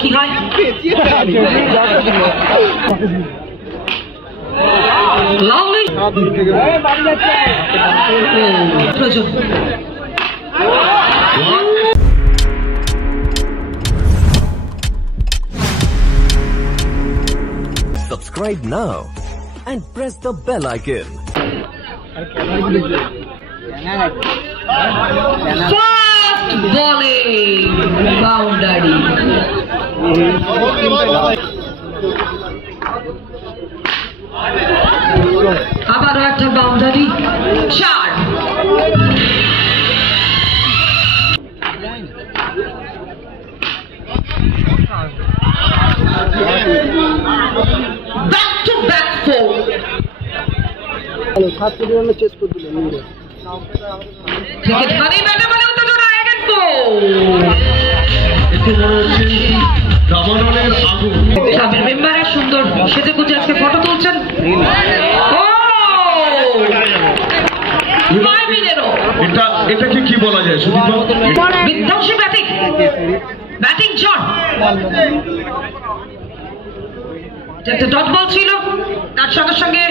কি হয় Subscribe now and press the bell icon. Fast volley boundary. আবারও একটা boundary 4 back to back 4 cricket মানে ব্যাটে বলে উত্তেজনা এগেন ক্লাবের মেম্বাররা সুন্দর সেজে গুজে আজকে ফটো তুলছেন। এটাকে কি বলা যায়? বিধ্বংসী ব্যাটিং ঝড়। একটা ডট বল ছিল, তার সঙ্গে সঙ্গে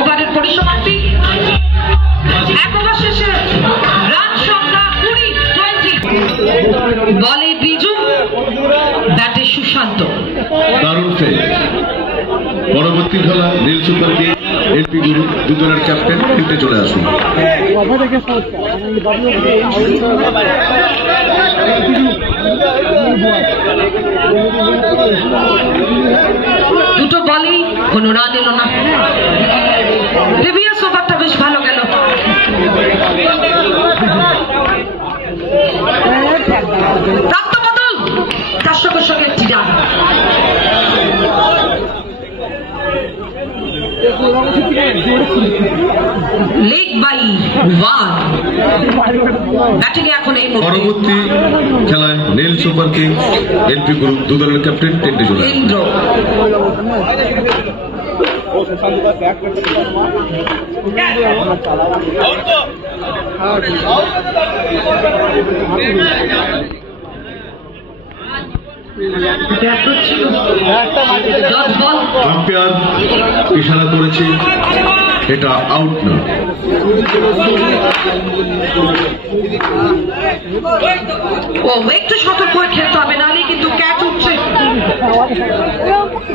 ওভারের পরিসমাপ্তি। এক ওভার শেষে রান সংখ্যা 20 বলে বিজু, ব্যাটে সুশান্ত। দারুণ ফেল। পরবর্তী খেলা নীল সুপার কিং এলপি গুরু দুজনের ক্যাপ্টেন ফিল্ডে চলে আসুন। দুটো বলেই কোনো রান এলো না। প্রিভিয়াস ওভারটা বেশ ভালো গেল। প্রাপ্ত বদল, তার সঙ্গে সঙ্গে একটি রান। লেগ বাই 1 ব্যাটিং এখন এই পরবর্তী খেলায় নীল সুপার কিং এলপি গ্রুপ দুদলের ক্যাপ্টেন টেন্টে চলে ইন্দ্র। আম্পায়ার ইশারা করেছে এটা আউট না। একটু সতর্ক হয়ে খেলতে হবে, নাহলে কিন্তু ক্যাচ উঠছে।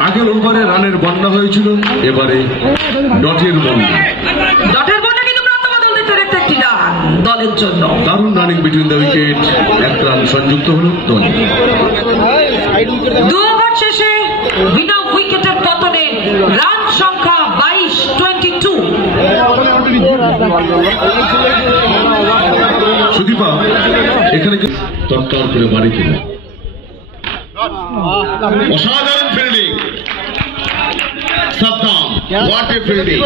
আগের ওভারে রানের বন্যা হয়েছিল, এবারে ডটের বন্যা। ডটের বন্যা কিন্তু প্রান্ত বদল দিতে দেখতে একটি রান দলের জন্য। দারুণ রানিং বিটুইন দ্য উইকেট, এক রান সংযুক্ত হল দল। 2 ওভার শেষে বিনা উইকেটের পতনে রান সংখ্যা 22। সুদীপা এখানে তত্তর করে বাড়ি কিনা। অসাধারণ fielding, Saddam, what a fielding.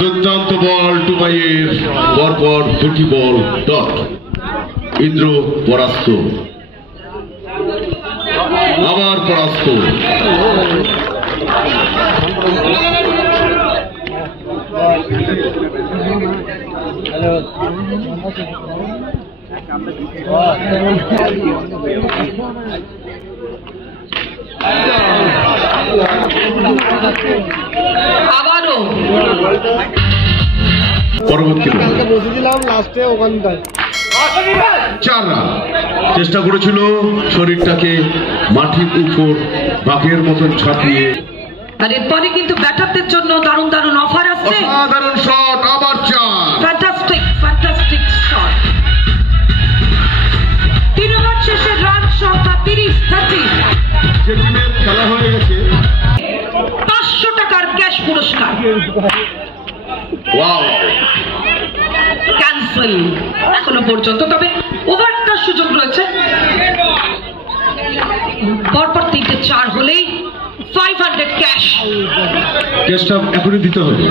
দুর্দান্ত বল টুবাইয়ের, পরপর দুটি বল ডট। ইন্দ্র পরাস্ত, আবার পরাস্ত। আবারও পরবর্তী বসেছিলাম লাস্টে ওখানটায় 4 রান। চেষ্টা করেছিল শরীরটাকে মাটির উপর বাঘের মতন ছাপিয়ে। আর এরপরে কিন্তু ব্যাটারদের জন্য দারুণ দারুণ অফার আসছে। অসাধারণ শট, আবার 4। Fantastic shot. 3 ওভার শেষে রান সংখ্যা 30। যে টিমের খেলা হয়ে গেছে 500 টাকার ক্যাশ পুরস্কার। ওয়াও, ক্যান্সেল এখনো পর্যন্ত, তবে ওভারটার সুযোগ রয়েছে। পরপর 3টে 4 হলেই 500 ক্যাশ। ক্যাশটা এখনই দিতে হবে।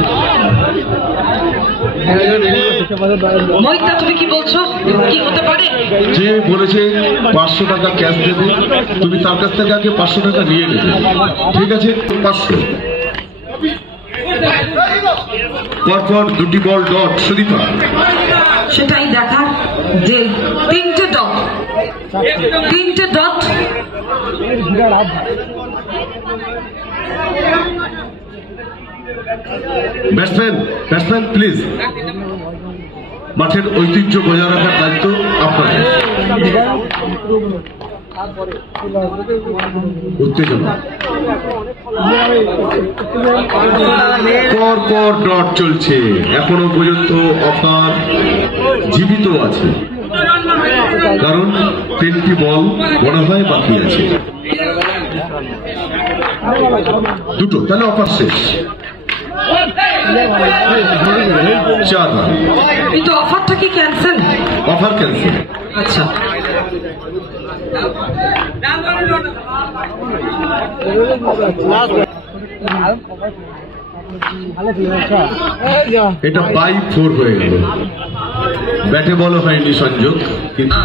মহিতা তুমি কি বলছো, কি হতে পারে? যে বলেছে 500 টাকা ক্যাশ দেবে, তুমি তার কাছ থেকে আগে 500 টাকা নিয়ে নেবে। ঠিক আছে, 500। পরপর দুটি বল ডট সুদীপা। সেটাই দেখার যে তিনটে ডট ব্যাটসম্যান প্লিজ, মাঠের ঐতিহ্য বজায় রাখার দায়িত্ব আপনাদের। উত্তেজনা, পর ডট চলছে, এখনো পর্যন্ত অফার জীবিত আছে, কারণ 3টি বল মনে হয় বাকি আছে। দুটো, তাহলে অফার শেষ। 4 রান। কিন্তু অফারটা কি ক্যান্সেল? Offer cancel. আচ্ছা, এটা বাই 4 হয়ে গেল। ব্যাটে বল হয়নি সংযোগ, কিন্তু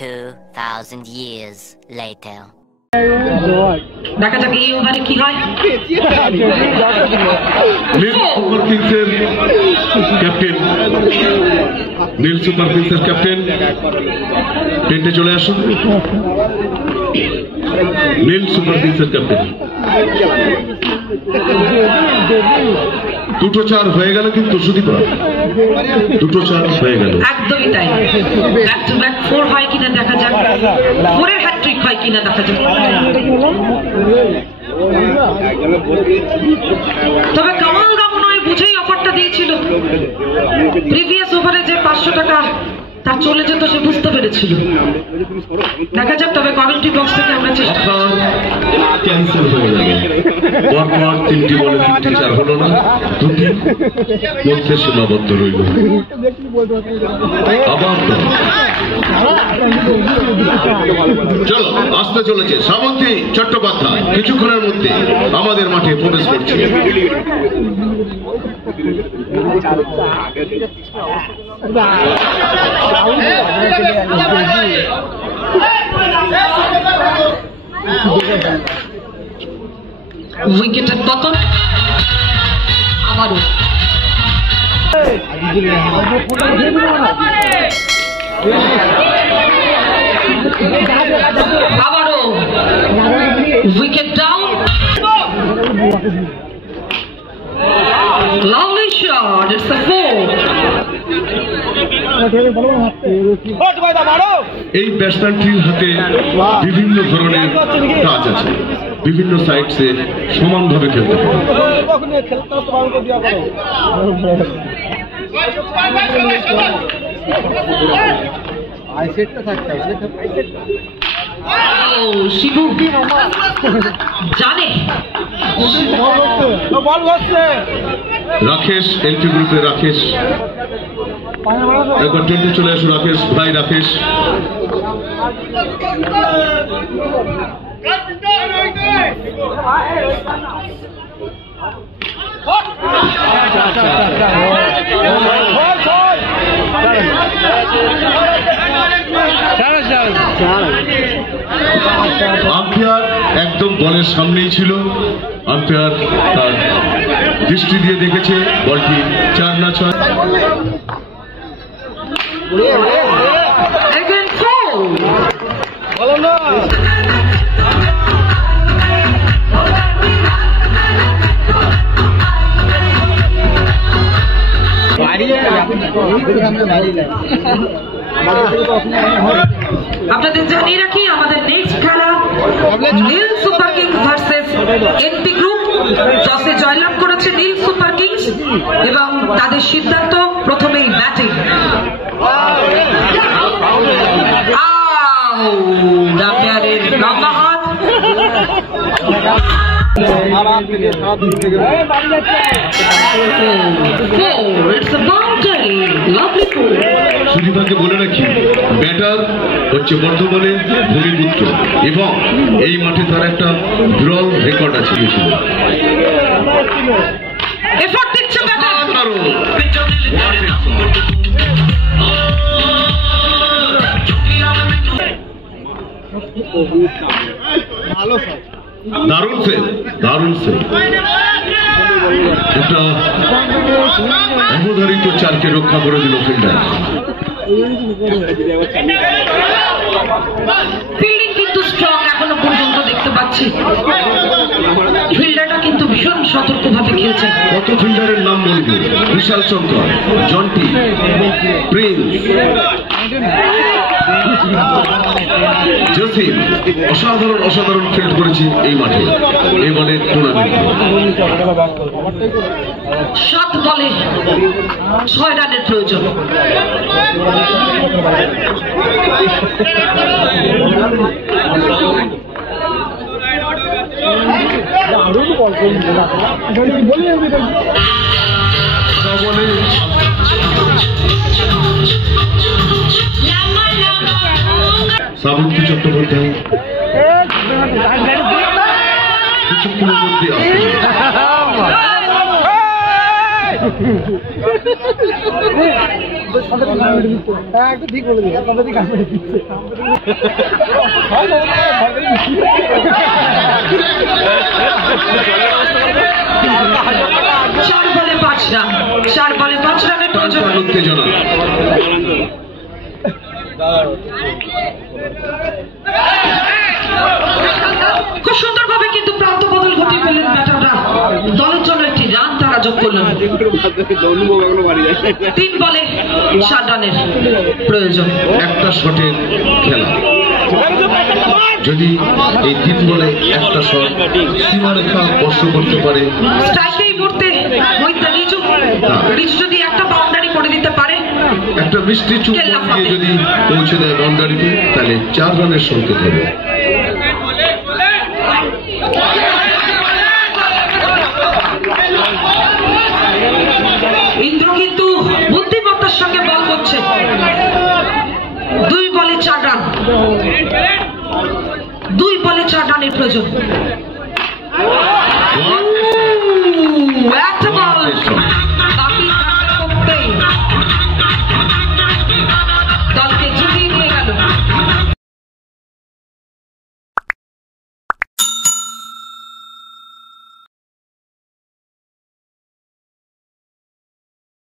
2000 years later. দেখা যাক এই ওভারে কি হয়। নীল সুপার কিংসের ক্যাপ্টেন টেন্টে চলে আসুন। নীল সুপার কিংসের ক্যাপ্টেন। 2টো 4 হয়ে গেল, কিন্তু সুদীপা 2টো 4 হয়ে গেল। একদমই তাই। ব্যাক টু ব্যাক 4 হয় কিনা দেখা যাক, 4-এর হ্যাট্রিক হয় কিনা দেখা যাক। তবে কামাল দা মনে হয় বুঝেই অফারটা দিয়েছিল। প্রিভিয়াস ওভারে যে 500 টাকা তার চলে যেত সে বুঝতে পেরেছিল। দেখা যাক, তবে কমেন্ট্রি বক্স থেকে আমরা চেষ্টা ক্যান্সেল হয়ে গেল। পরপর 3টি বলে 3টে 4 হলো না, 2টি মধ্যে সীমাবদ্ধ রইল। আবার চলো, আসতে চলেছে শ্রাবন্তী চট্টোপাধ্যায়, কিছুক্ষণের মধ্যে আমাদের মাঠে প্রবেশ করছে। উইকেটের পতন আবারও। Wicket down. Lovely shot, it's a 4. এই ব্যাটসম্যানটির হাতে বিভিন্ন ধরনের কাজ আছে, বিভিন্ন সাইডসে সমানভাবে খেলতে পারে। শিবু জানে। রাকেশ, এলপি গ্রুপে রাকেশ, একবার টেন্টে চলে আসুন। রাকেশ ভাই, রাকেশ। আম্পায়ার একদম বলের সামনেই ছিল। আম্পায়ার তার দৃষ্টি দিয়ে দেখেছে বলটি 4 না 6। Again 4. আপনাদের জানিয়ে রাখি, আমাদের নেক্সট খেলা Neel super kings versus NP group. টসে জয়লাভ করেছে নীল সুপার কিংস এবং তাদের সিদ্ধান্ত প্রথমেই ব্যাটিং। আম্পায়ারের লম্বা হাত। সুদীপাকে বলে রাখি, ব্যাটার হচ্ছে বর্ধমানের ভূমিপুত্র এবং এই মাঠে তার একটা বিরল রেকর্ড আছে। এফোর্ট দিচ্ছে ব্যাটার। দারুণ সেভ, দারুণ সেভ। একটা অবধারিত চারকে রক্ষা করে দিল ফিল্ডার। ফিল্ডিং কিন্তু স্ট্রং এখনো পর্যন্ত দেখতে পাচ্ছি। ফিল্ডারটা কিন্তু ভীষণ সতর্কভাবে খেলছে। কত ফিল্ডারের নাম বলবো? বিশাল শঙ্কর, জন্টি, প্রিন্স, জসিম। অসাধারণ অসাধারণ ফিল্ড করেছে এই মাঠে, এই বলের টুর্নামেন্টে। 7 বলে 6 রানের প্রয়োজন। শ্রাবন্তী চট্টোপাধ্যায় কিছুক্ষণের মধ্যে আসবে। ঠিক বলে দিই, আপনাদের কাছে দিচ্ছে। 4 বলে 5 রান, 4 বলে 5 রানের প্রয়োজন। উত্তেজনা। খুব সুন্দরভাবে কিন্তু প্রান্ত বদল ঘটিয়ে ফেললেন ব্যাটাররা। দলের জন্য একটি রান তারা যোগ করলেন। 3 বলে 7 রানের প্রয়োজন। একটা শটের খেলা, যদি এই 3 বলে একটা শট সীমারেখা স্পর্শ করতে পারে, স্ট্রাইকে এই মুহূর্তে মহিতা রিজু যদি একটা বাউন্ডারি করে দিতে পারে, একটা মিষ্টি চুপ দিয়ে যদি পৌঁছে দেয় বাউন্ডারিতে, তাহলে 4 রানের সংকেত হবে। ইন্দ্র কিন্তু বুদ্ধিমত্তার সঙ্গে বল করছে। 2 বলে 4 রান, 2 বলে 4 রানের প্রয়োজন।